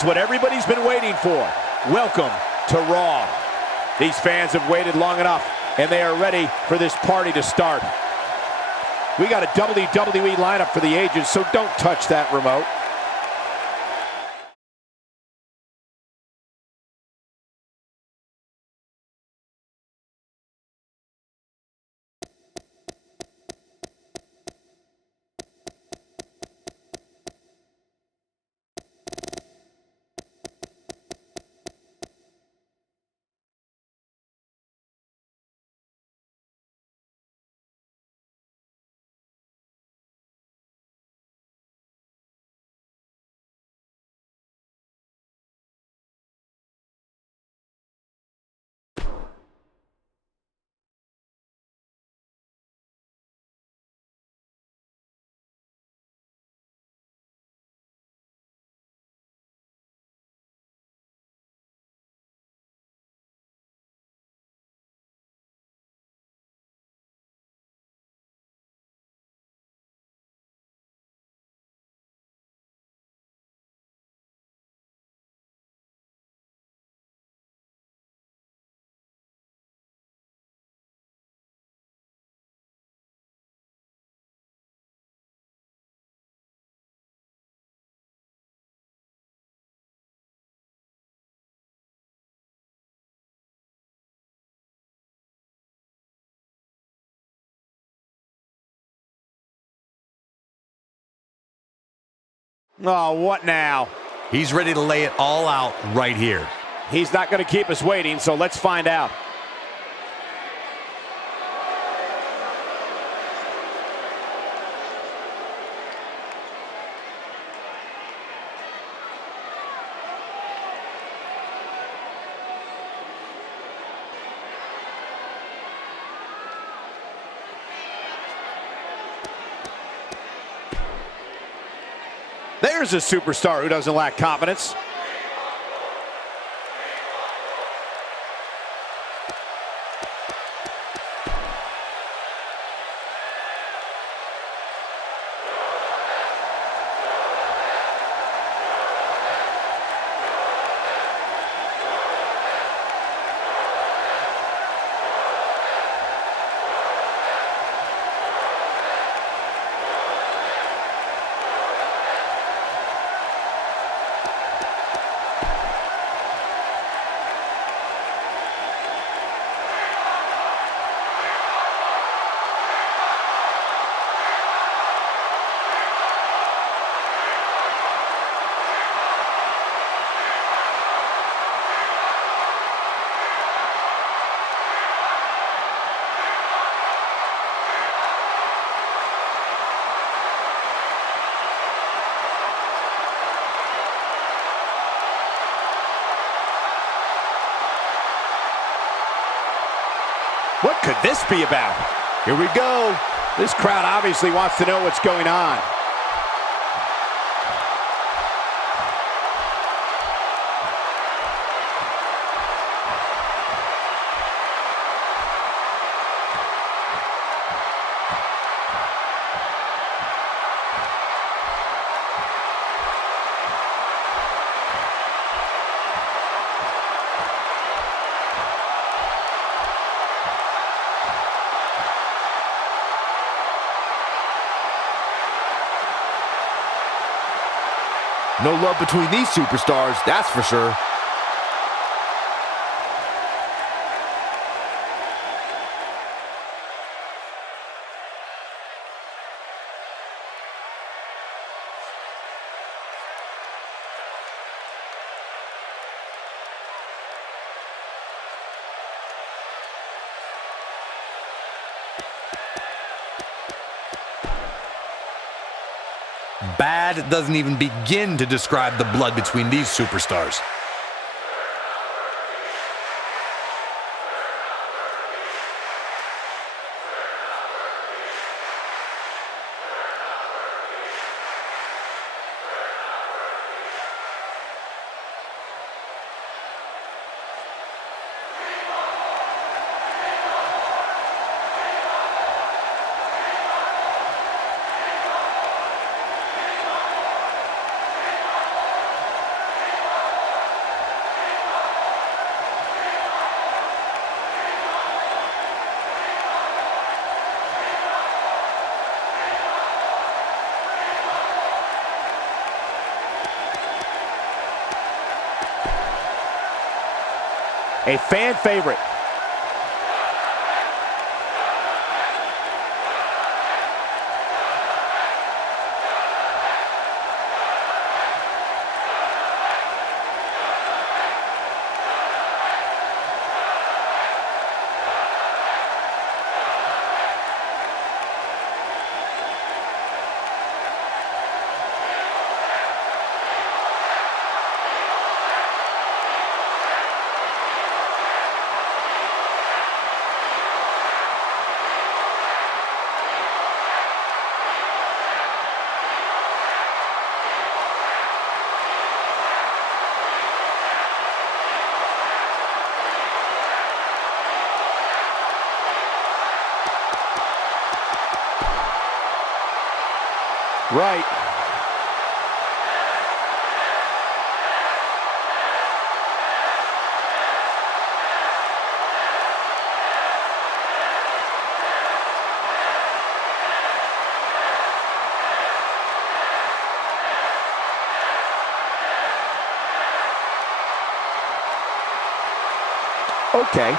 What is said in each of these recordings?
It's what everybody's been waiting for. Welcome to Raw. These fans have waited long enough, and they are ready for this party to start. We got a WWE lineup for the ages, so don't touch that remote. Oh, what now? He's ready to lay it all out right here. He's not going to keep us waiting, so let's find out. There's a superstar who doesn't lack confidence. What could this be about? Here we go. This crowd obviously wants to know what's going on. No love between these superstars, that's for sure. Bad doesn't even begin to describe the blood between these superstars. A fan favorite. Right. Okay.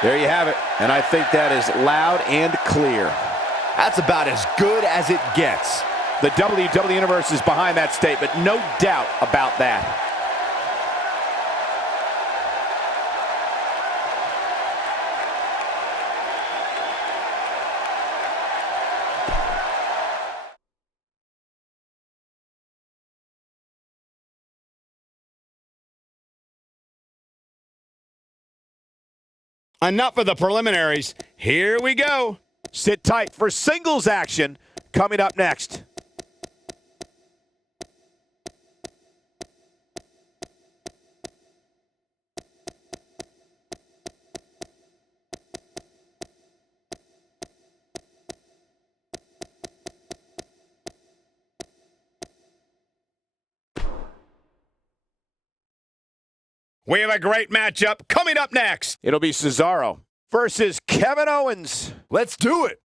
There you have it, and I think that is loud and clear. That's about as good as it gets. The WWE Universe is behind that statement, no doubt about that. Enough of the preliminaries. Here we go. Sit tight for singles action coming up next. We have a great matchup coming up next. It'll be Cesaro versus Kevin Owens. Let's do it.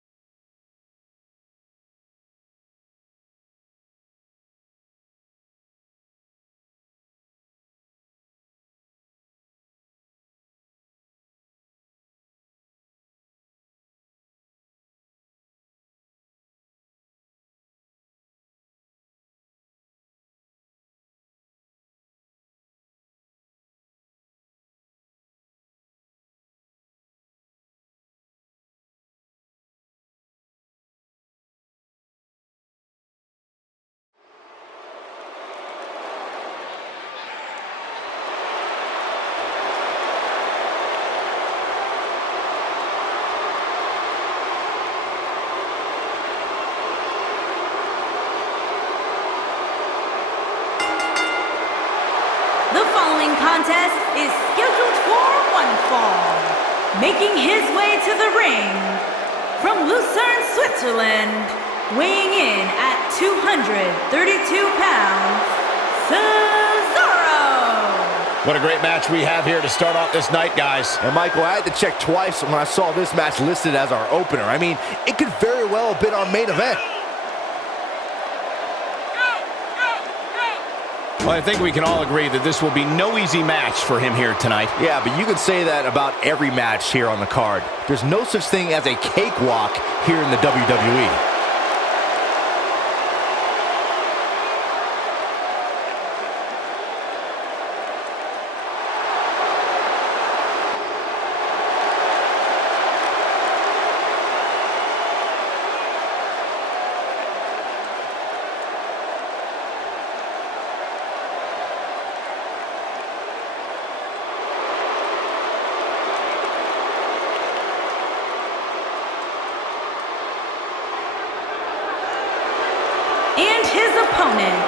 The following contest is scheduled for one fall. Making his way to the ring from Lucerne, Switzerland, weighing in at 232 pounds, Cesaro. What a great match we have here to start off this night, guys. And Michael, I had to check twice when I saw this match listed as our opener. I mean, it could very well have been our main event. Well, I think we can all agree that this will be no easy match for him here tonight. Yeah, but you can say that about every match here on the card. There's no such thing as a cakewalk here in the WWE. And his opponent,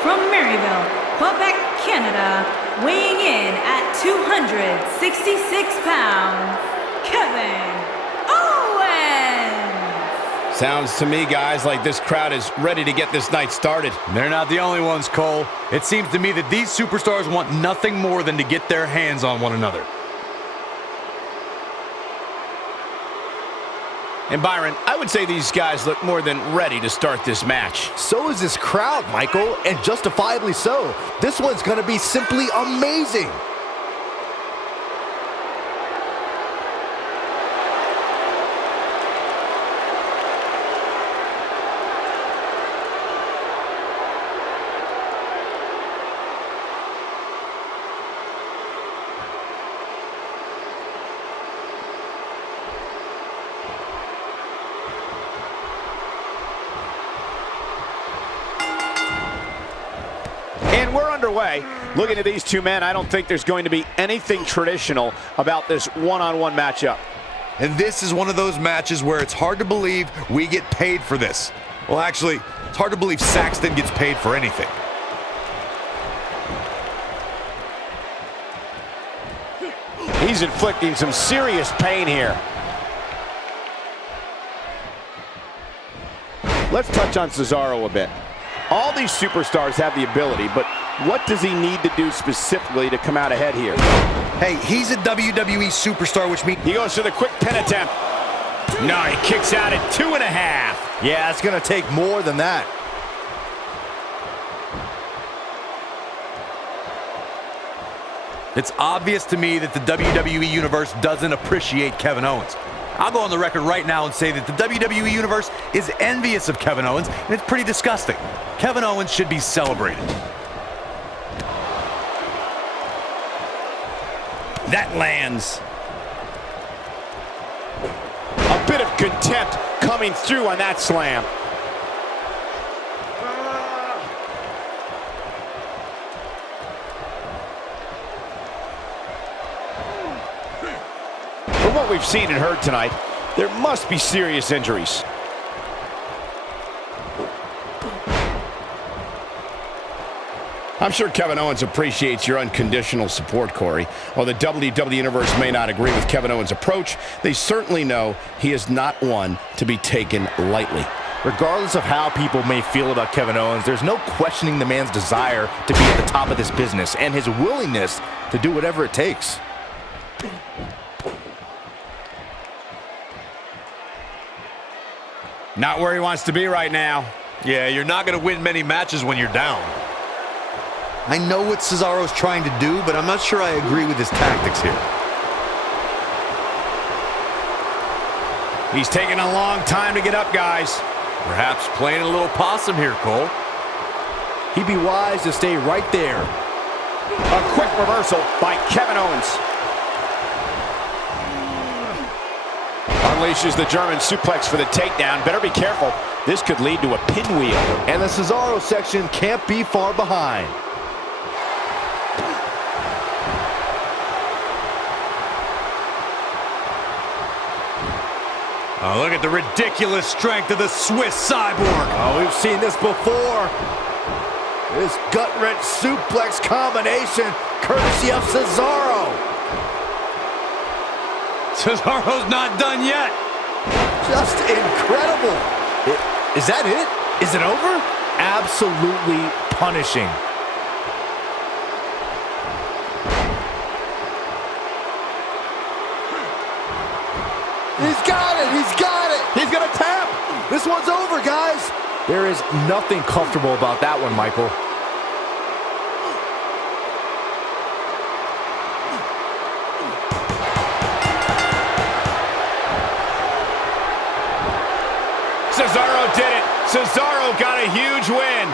from Maryville, Quebec, Canada, weighing in at 266 pounds, Kevin Owens! Sounds to me, guys, like this crowd is ready to get this night started. They're not the only ones, Cole. It seems to me that these superstars want nothing more than to get their hands on one another. And Byron, I would say these guys look more than ready to start this match. So is this crowd, Michael, and justifiably so. This one's going to be simply amazing. And we're underway. Looking at these two men, I don't think there's going to be anything traditional about this one-on-one matchup. And this is one of those matches where it's hard to believe we get paid for this. Well, actually, it's hard to believe Saxton gets paid for anything. He's inflicting some serious pain here. Let's touch on Cesaro a bit. All these superstars have the ability, but what does he need to do specifically to come out ahead here? Hey, he's a WWE superstar, which means He goes for the quick pin attempt. No, he kicks out at 2.5. Yeah, it's going to take more than that. it's obvious to me that the WWE Universe doesn't appreciate Kevin Owens. I'll go on the record right now and say that the WWE Universe is envious of Kevin Owens, and it's pretty disgusting. Kevin Owens should be celebrated. That lands. A bit of contempt coming through on that slam. From what we've seen and heard tonight, there must be serious injuries. I'm sure Kevin Owens appreciates your unconditional support, Corey. While the WWE Universe may not agree with Kevin Owens' approach, they certainly know he is not one to be taken lightly. Regardless of how people may feel about Kevin Owens, there's no questioning the man's desire to be at the top of this business and his willingness to do whatever it takes. Not where he wants to be right now. Yeah, you're not going to win many matches when you're down. I know what Cesaro's trying to do, but I'm not sure I agree with his tactics here. He's taking a long time to get up, guys. Perhaps playing a little possum here, Cole. He'd be wise to stay right there. A quick reversal by Kevin Owens. Unleashes the German suplex for the takedown. Better be careful. This could lead to a pinwheel. And the Cesaro section can't be far behind. Oh, look at the ridiculous strength of the Swiss Cyborg. Oh, we've seen this before. This gut-wrench suplex combination, courtesy of Cesaro. Cesaro's not done yet. Just incredible. Is that it? Is it over? Absolutely punishing. He's got it! He's got it! He's gonna tap! This one's over, guys! There is nothing comfortable about that one, Michael. Cesaro did it. Cesaro got a huge win.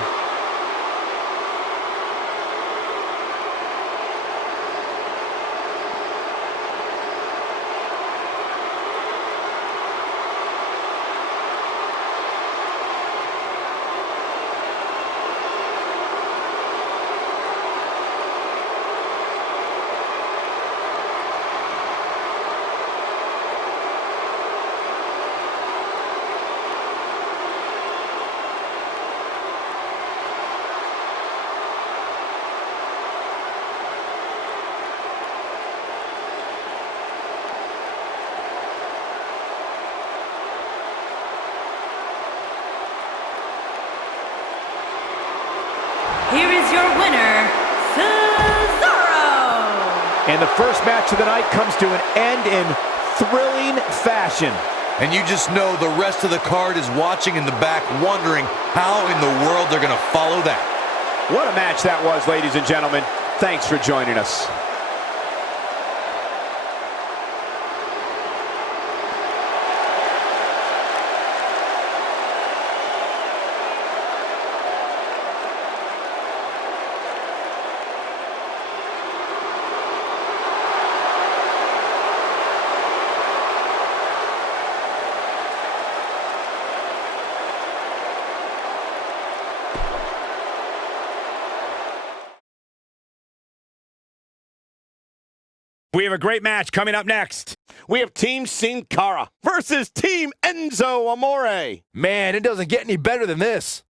Here is your winner, Cesaro! And the first match of the night comes to an end in thrilling fashion. And you just know the rest of the card is watching in the back, wondering how in the world they're going to follow that. What a match that was, ladies and gentlemen. Thanks for joining us. We have a great match coming up next. We have Team Sin Cara versus Team Enzo Amore. Man, it doesn't get any better than this.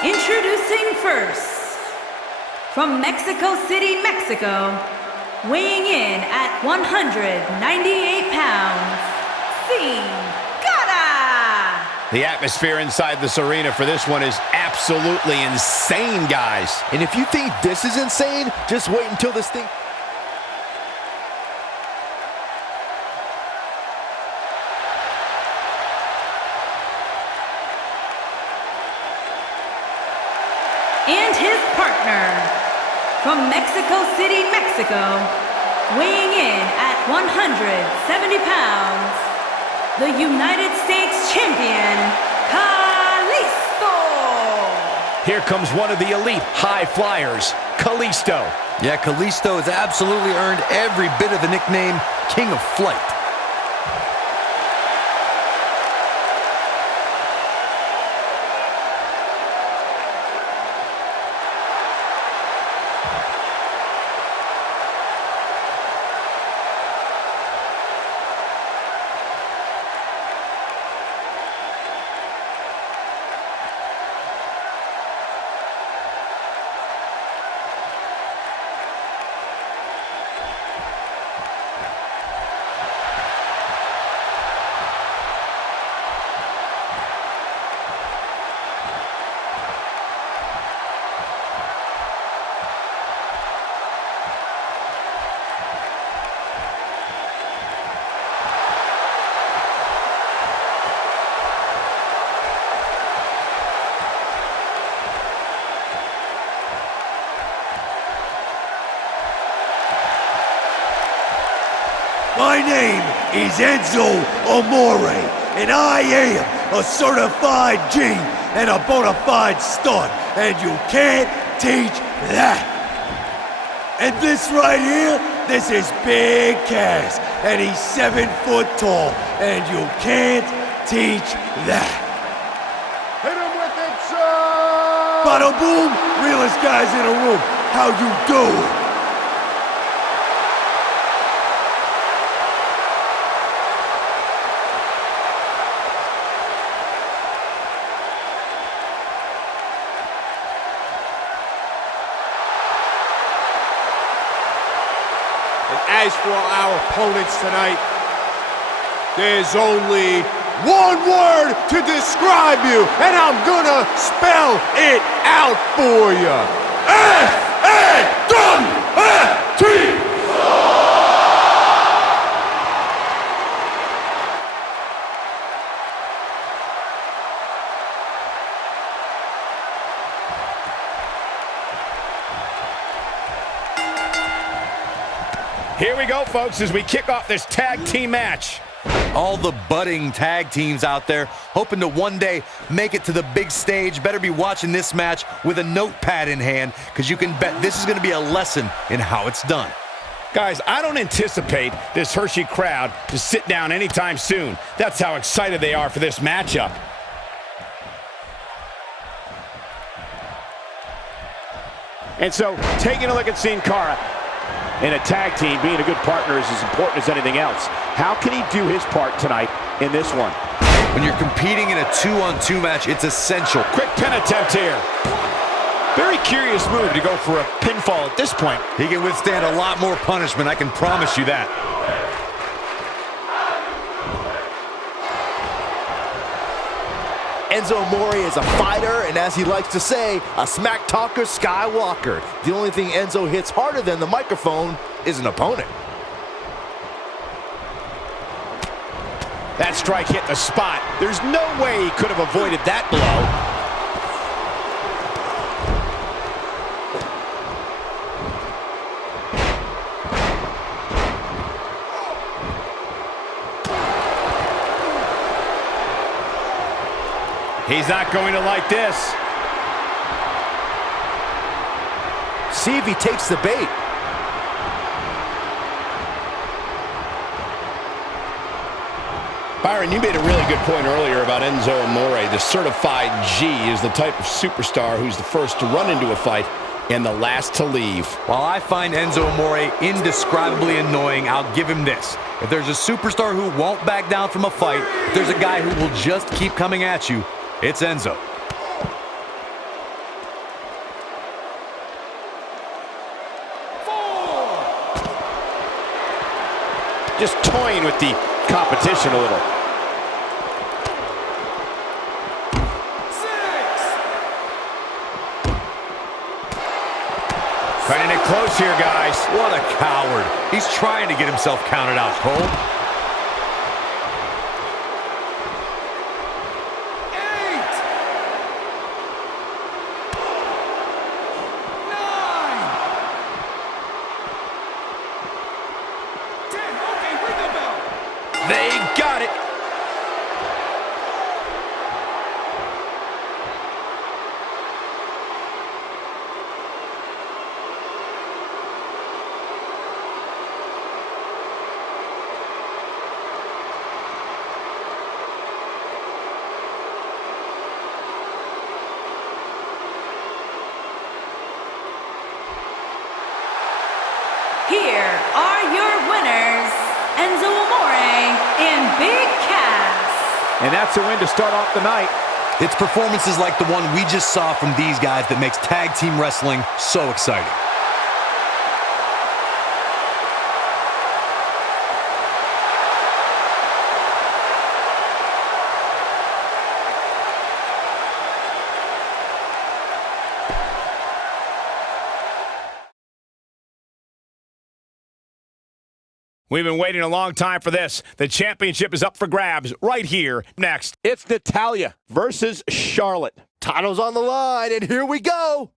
Introducing first, from Mexico City, Mexico, weighing in at 198 pounds, Sin Cara! The atmosphere inside this arena for this one is absolutely insane, guys. And if you think this is insane, just wait until this thing... And his partner, from Mexico City, Mexico, weighing in at 170 pounds, the United States Champion, Kalisto! Here comes one of the elite high flyers, Kalisto. Yeah, Kalisto has absolutely earned every bit of the nickname King of Flight. My name is Enzo Amore, and I am a certified G and a bona fide stud, and you can't teach that. And this right here, this is Big Cass, and he's 7 foot tall, and you can't teach that. Hit him with it, son! Bada boom, realest guys in the room, how you doing? eyes for our opponents tonight. There's only one word to describe you, and I'm gonna spell it out for you. S-A-W-F-T! Here we go, folks, as we kick off this tag team match. All the budding tag teams out there hoping to one day make it to the big stage better be watching this match with a notepad in hand, because you can bet this is going to be a lesson in how it's done. Guys, I don't anticipate this Hershey crowd to sit down anytime soon. That's how excited they are for this matchup. And so, taking a look at Sin Cara, in a tag team, being a good partner is as important as anything else. How can he do his part tonight in this one? When you're competing in a 2-on-2 match, it's essential. Quick pin attempt here. Very curious move to go for a pinfall at this point. He can withstand a lot more punishment, I can promise you that. Enzo Amore is a fighter, and as he likes to say, a smack talker Skywalker. The only thing Enzo hits harder than the microphone is an opponent. That strike hit the spot. There's no way he could have avoided that blow. He's not going to like this. See if he takes the bait. Byron, you made a really good point earlier about Enzo Amore. The certified G is the type of superstar who's the first to run into a fight and the last to leave. While I find Enzo Amore indescribably annoying, I'll give him this. If there's a superstar who won't back down from a fight, if there's a guy who will just keep coming at you, it's Enzo. Just toying with the competition a little. 6. Cutting it close here, guys. What a coward. He's trying to get himself counted out, Cole. 10. Okay, ring the bell. They got it. Here are your winners, Enzo Amore and Big Cass. And that's a win to start off the night. It's performances like the one we just saw from these guys that makes tag team wrestling so exciting. We've been waiting a long time for this. The championship is up for grabs right here next. It's Natalya versus Charlotte. Title's on the line, and here we go.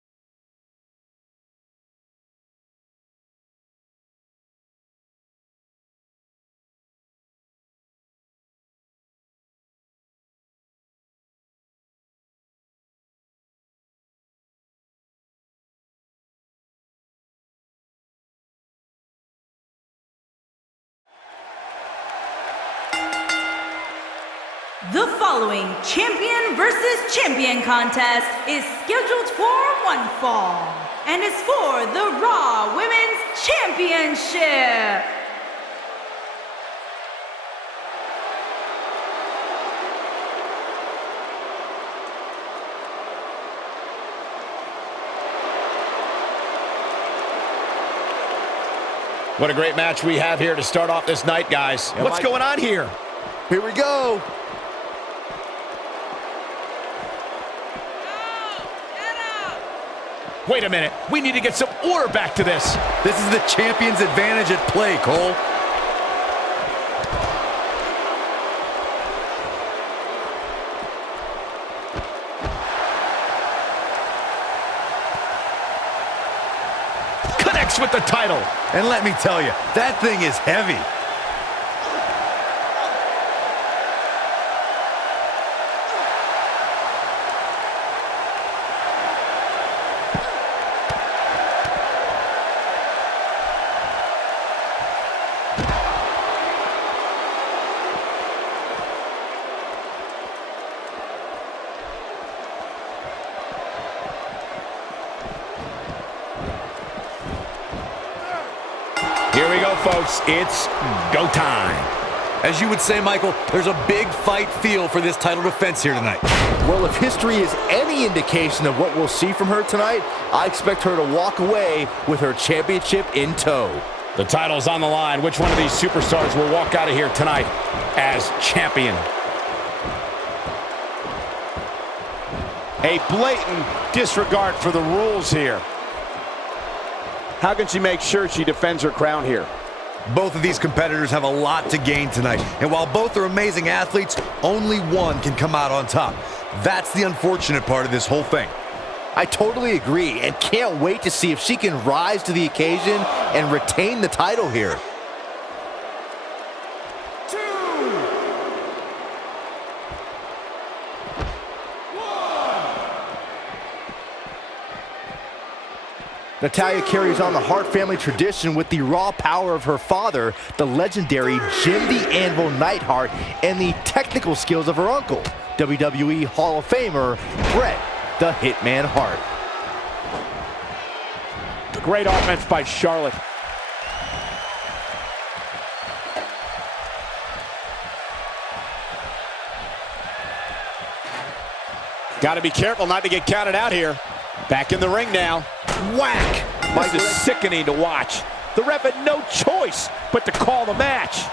The following champion versus champion contest is scheduled for one fall and is for the Raw Women's Championship. What a great match we have here to start off this night, guys. Yeah, What's Mike, going on here? Here we go. Wait a minute. We need to get some order back to this. This is the champion's advantage at play, Cole. Connects with the title. And let me tell you, that thing is heavy. Here we go, folks. It's go time. As you would say, Michael, there's a big fight feel for this title defense here tonight. Well, if history is any indication of what we'll see from her tonight, I expect her to walk away with her championship in tow. The title's on the line. Which one of these superstars will walk out of here tonight as champion? A blatant disregard for the rules here. How can she make sure she defends her crown here? Both of these competitors have a lot to gain tonight. And while both are amazing athletes, only one can come out on top. That's the unfortunate part of this whole thing. I totally agree and can't wait to see if she can rise to the occasion and retain the title here. Natalya carries on the Hart family tradition with the raw power of her father, the legendary Jim the Anvil Neidhart, and the technical skills of her uncle, WWE Hall of Famer Bret the Hitman Hart. Great offense by Charlotte. Got to be careful not to get counted out here. Back in the ring now. Whack! This is sickening to watch. The ref had no choice but to call the match.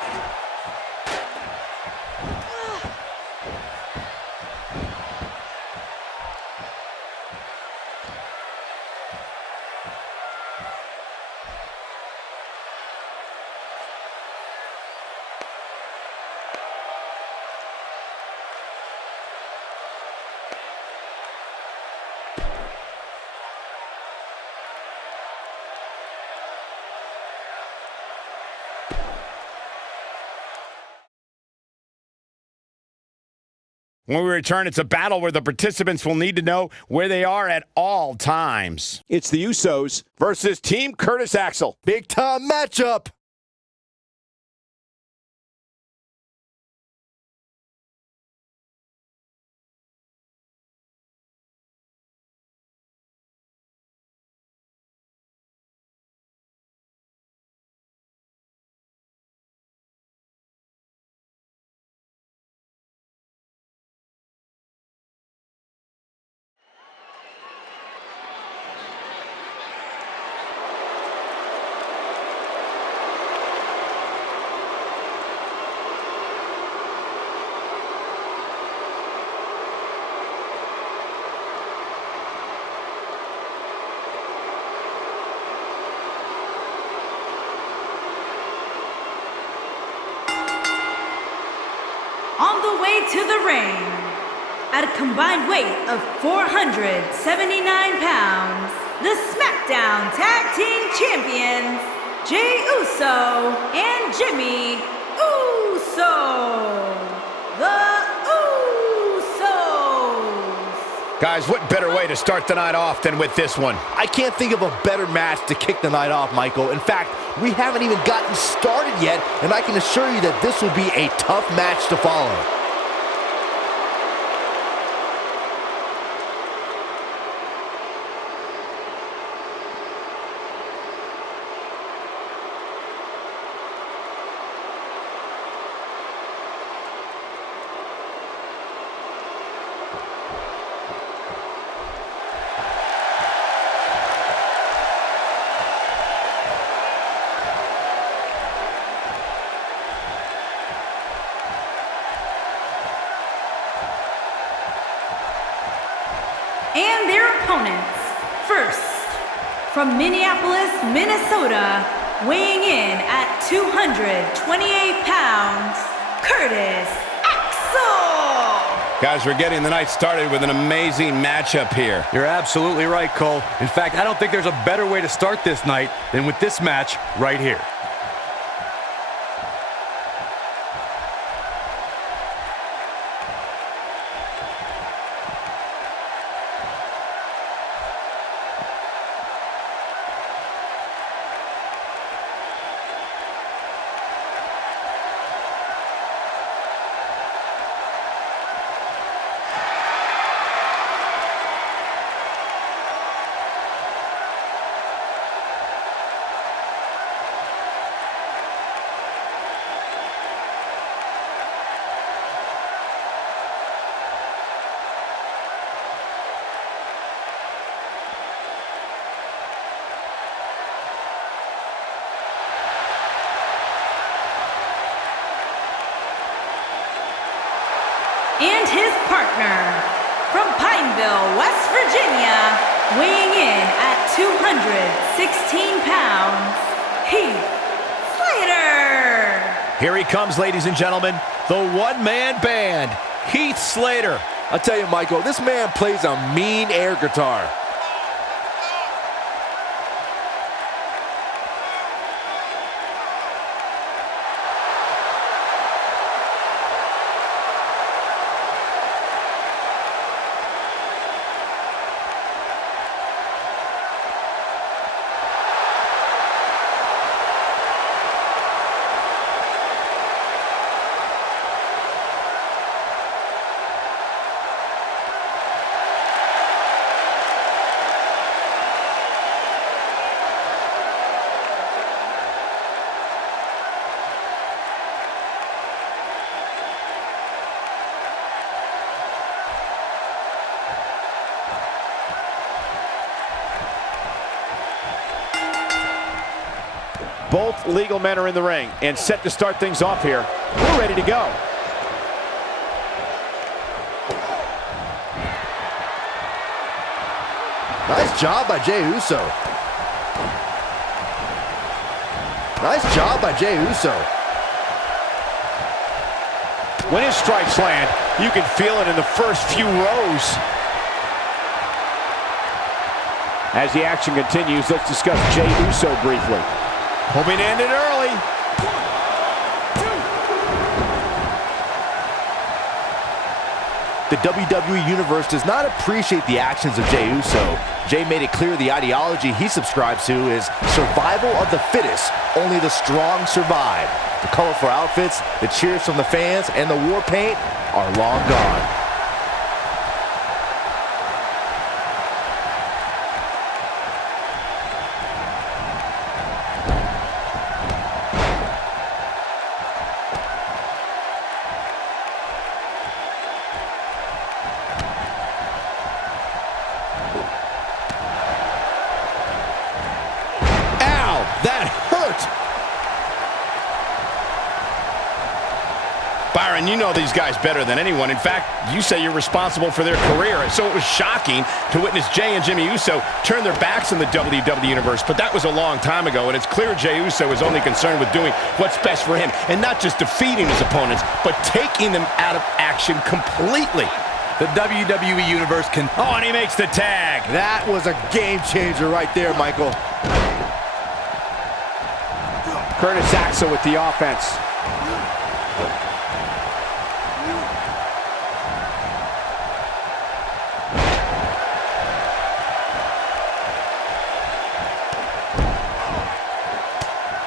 When we return, it's a battle where the participants will need to know where they are at all times. It's the Usos versus Team Curtis Axel. Big time matchup. On the way to the ring, at a combined weight of 479 pounds, the SmackDown Tag Team Champions, Jey Uso and Jimmy Uso. The Usos. Guys, what better way to start the night off than with this one? I can't think of a better match to kick the night off, Michael. In fact, we haven't even gotten started yet, and I can assure you that this will be a tough match to follow. and their opponents. First, from Minneapolis, Minnesota, weighing in at 228 pounds, Curtis Axel! Guys, we're getting the night started with an amazing matchup here. You're absolutely right, Cole. In fact, I don't think there's a better way to start this night than with this match right here. And his partner, from Pineville, West Virginia, weighing in at 216 pounds, Heath Slater. Here he comes, ladies and gentlemen, the one-man band, Heath Slater. I'll tell you, Michael, this man plays a mean air guitar. Both legal men are in the ring and set to start things off here. We're ready to go. Nice job by Jey Uso. Nice job by Jey Uso. When his strikes land, you can feel it in the first few rows. As the action continues, let's discuss Jey Uso briefly. Hoping to end it early. The WWE Universe does not appreciate the actions of Jey Uso. Jey made it clear the ideology he subscribes to is survival of the fittest. Only the strong survive. The colorful outfits, the cheers from the fans, and the war paint are long gone. That hurt! Byron, you know these guys better than anyone. In fact, you say you're responsible for their career. So it was shocking to witness Jey and Jimmy Uso turn their backs on the WWE Universe. But that was a long time ago, and it's clear Jey Uso is only concerned with doing what's best for him. And not just defeating his opponents, but taking them out of action completely. The WWE Universe can... Oh, and he makes the tag. That was a game changer right there, Michael. Curtis Axel with the offense.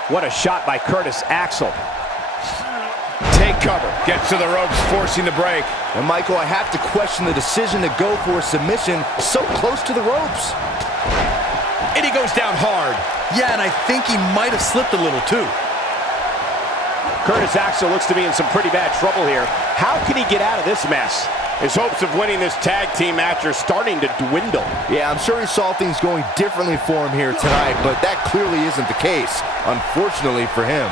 What a shot by Curtis Axel. Take cover, gets to the ropes, forcing the break. And Michael, I have to question the decision to go for a submission so close to the ropes. And he goes down hard. Yeah, and I think he might have slipped a little too. Curtis Axel looks to be in some pretty bad trouble here. How can he get out of this mess? His hopes of winning this tag team match are starting to dwindle. Yeah, I'm sure he saw things going differently for him here tonight, but that clearly isn't the case, unfortunately for him.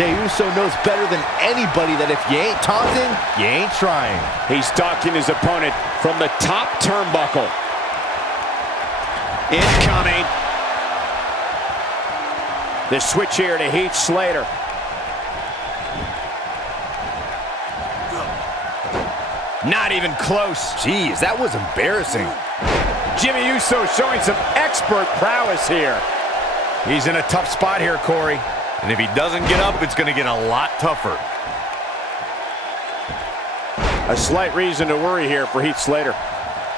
Jey Uso knows better than anybody that if you ain't taunting, you ain't trying. He's stalking his opponent from the top turnbuckle. Incoming. The switch here to Heath Slater. Not even close. Jeez, that was embarrassing. Jimmy Uso showing some expert prowess here. He's in a tough spot here, Corey. And if he doesn't get up, it's going to get a lot tougher. A slight reason to worry here for Heath Slater.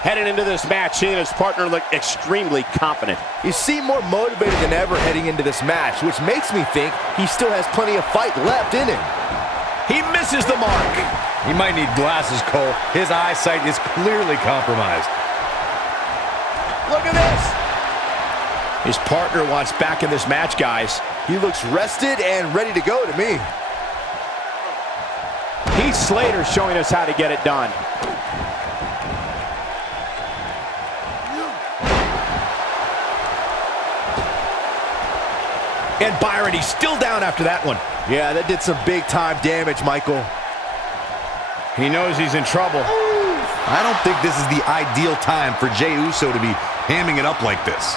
Heading into this match, he and his partner look extremely confident. You seem more motivated than ever heading into this match, which makes me think he still has plenty of fight left in him. He misses the mark. He might need glasses, Cole. His eyesight is clearly compromised. Look at this. His partner wants back in this match, guys. He looks rested and ready to go to me. Heath Slater showing us how to get it done. And Byron, he's still down after that one. Yeah, that did some big-time damage, Michael. He knows he's in trouble. I don't think this is the ideal time for Jey Uso to be hamming it up like this.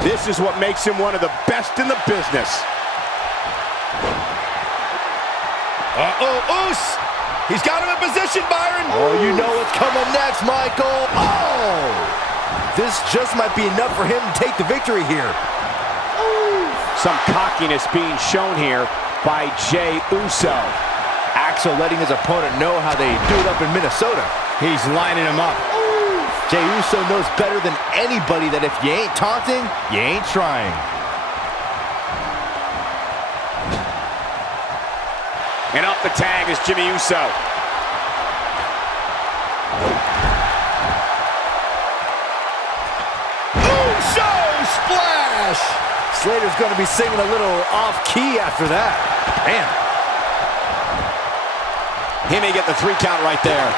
This is what makes him one of the best in the business. Oos! He's got him in position, Byron. Oh, you know what's coming next, Michael. Oh! This just might be enough for him to take the victory here. Some cockiness being shown here by Jey Uso. Axel letting his opponent know how they do it up in Minnesota. He's lining him up. Jey Uso knows better than anybody that if you ain't taunting, you ain't trying. And up the tag is Jimmy Uso. Uso splash! Slater's going to be singing a little off-key after that. Man. He may get the 3 count right there.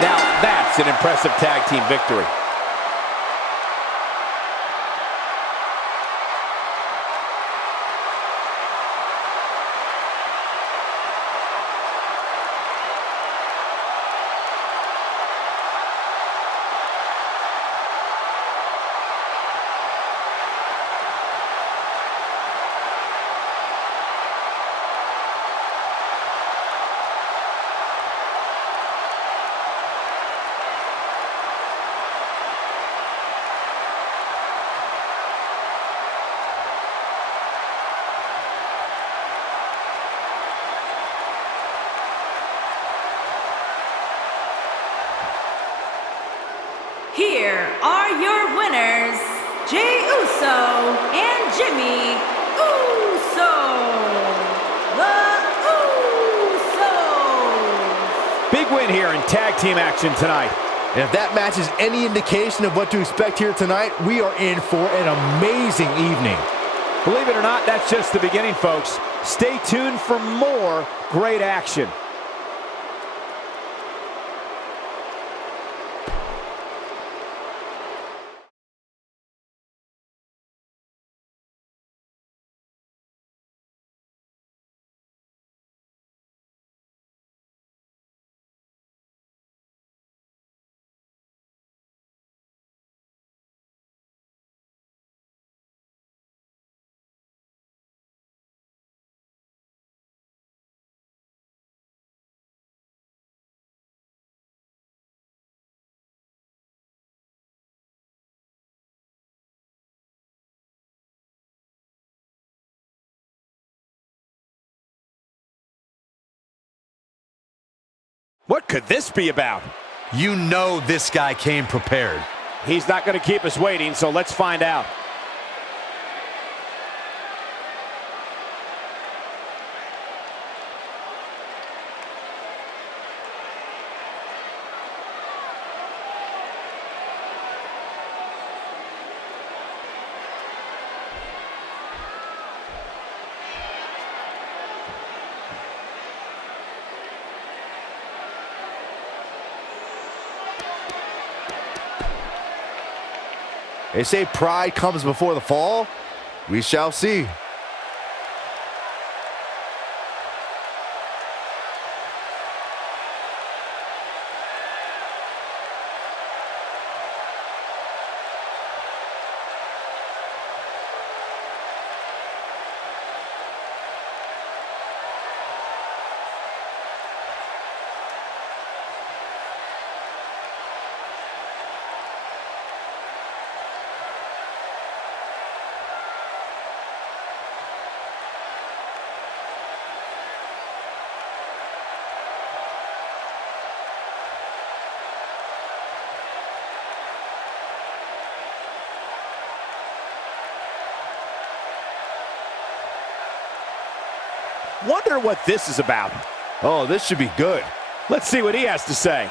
Now that's an impressive tag team victory. Here are your winners, Jey Uso and Jimmy Uso. The Usos. Big win here in tag team action tonight. And if that match is any indication of what to expect here tonight, we are in for an amazing evening. Believe it or not, that's just the beginning, folks. Stay tuned for more great action. What could this be about? You know this guy came prepared. He's not going to keep us waiting, so let's find out. They say pride comes before the fall. We shall see. Wonder what this is about. Oh, this should be good. Let's see what he has to say.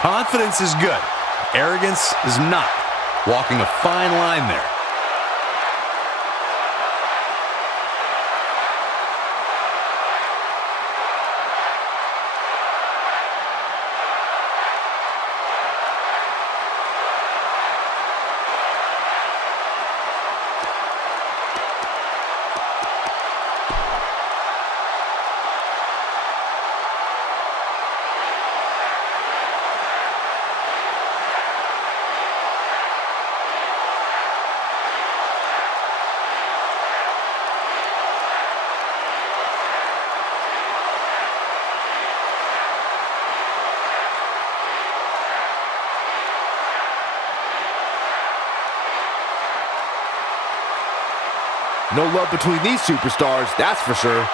Confidence is good. Arrogance is not. Walking a fine line there. No love between these superstars, that's for sure.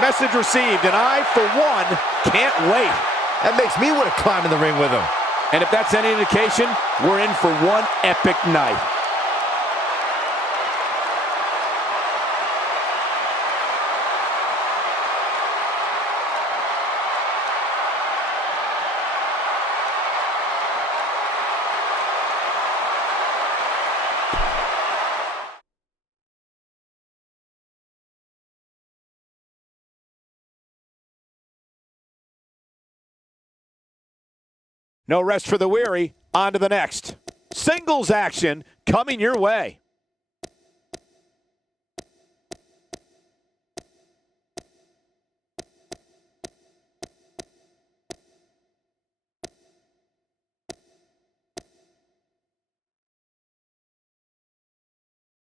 Message received, and I, for one, can't wait. That makes me want to climb in the ring with him. And if that's any indication, we're in for one epic night. No rest for the weary. On to the next. Singles action coming your way.